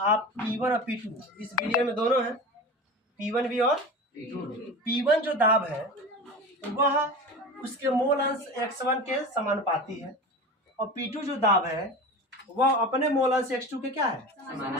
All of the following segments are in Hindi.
आप P1 और P2 इस मीडियम में दोनों हैं, P1 भी और P1 जो दाब है वह उसके मोल अंश x1 के समानुपाती है और P2 जो दाब है वह अपने मोल अंश x2 के क्या है,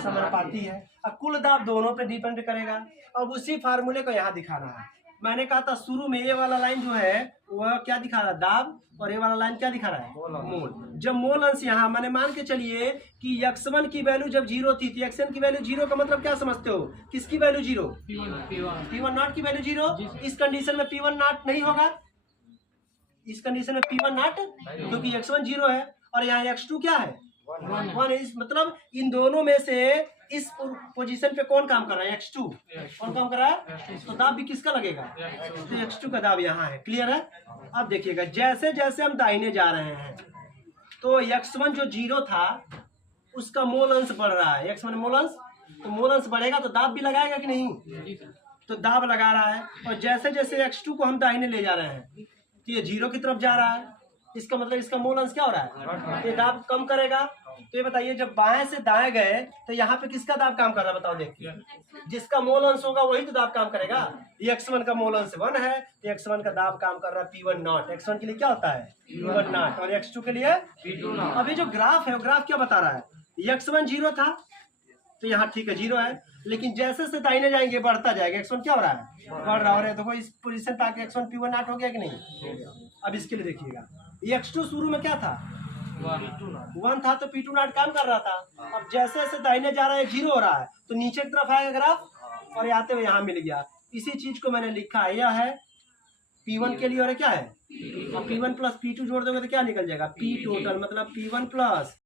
समानुपाती है। अब कुल दाब दोनों पे डिपेंड करेगा। अब उसी फार्मूले को यहाँ दिखाना है। मैंने कहा था शुरू में ये वाला लाइन जो है वह क्या दिखा रहा है, दाब, और ये वाला लाइन क्या दिखा रहा है, मोल। जब मोल अंश यहाँ मैंने मान के चलिए कि x1 की वैल्यू जब 0 थी तो xn की वैल्यू 0 का मतलब क्या समझते हो, किसकी वैल्यू 0, P1 नॉट की वैल्यू 0। इस कंडीशन में P1 नॉट नहीं होगा, इस कंडीशन में P1 नॉट, क्योंकि x1 0 है और यहाँ x2 क्या है, 1 है। इस मतलब इन दोनों में से इस पोजीशन पे कौन काम कर रहा है, x2 कौन काम कर रहा है, तो दाब भी किसका लगेगा, तो x2 का दाब यहाँ है। क्लियर है। अब देखिएगा जैसे जैसे हम दाहिने जा रहे हैं तो x1 जो 0 था उसका मोल अंश बढ़ रहा है, x1 मोल अंश, तो मोल अंश बढ़ेगा तो दाब भी लगाएगा कि नहीं, तो दाब लगा रहा है। और जैसे जैसे x2 को हम दाहिने ले जा रहे हैं तो ये 0 की तरफ जा रहा है, इसका मतलब इसका मोल अंश क्या हो रहा है, ये दाब कम करेगा। तो ये बताइए जब बाएं से दाएं गए तो यहाँ पे किसका दाब काम कर रहा है, बताओ देखिए, जिसका मोल अंश होगा वही तो दाब काम करेगा। ये x1 का मोल अंश 1 है तो x1 का दाब काम कर रहा है P1 नॉट, x1 के लिए क्या होता है P1 नॉट और x2 के लिए P2 नॉट। अभी जो ग्राफ है वो ग्राफ क्या बता रहा है, x1 0 था तो यहाँ ठीक है 0 है, लेकिन जैसे से दाहिने जाएंगे बढ़ता जाएगा, x1 क्या हो रहा है, बढ़ रहा है। देखो इस पोजीशन पे आके x1 P1 नॉट हो गया कि नहीं। अब इसके लिए देखिएगा x2 शुरू में क्या था, 1 था तो P2 नॉट काम कर रहा था। अब जैसे जैसे दाहिने जा रहा है 0 हो रहा है तो नीचे की तरफ आएगा ग्राफ और आते हुए यहाँ मिल गया। इसी चीज को मैंने लिखा है, यह है P1 के लिए और क्या है, P1 प्लस P2 जोड़ दोगे तो क्या निकल जाएगा, P टोटल, मतलब P1 प्लस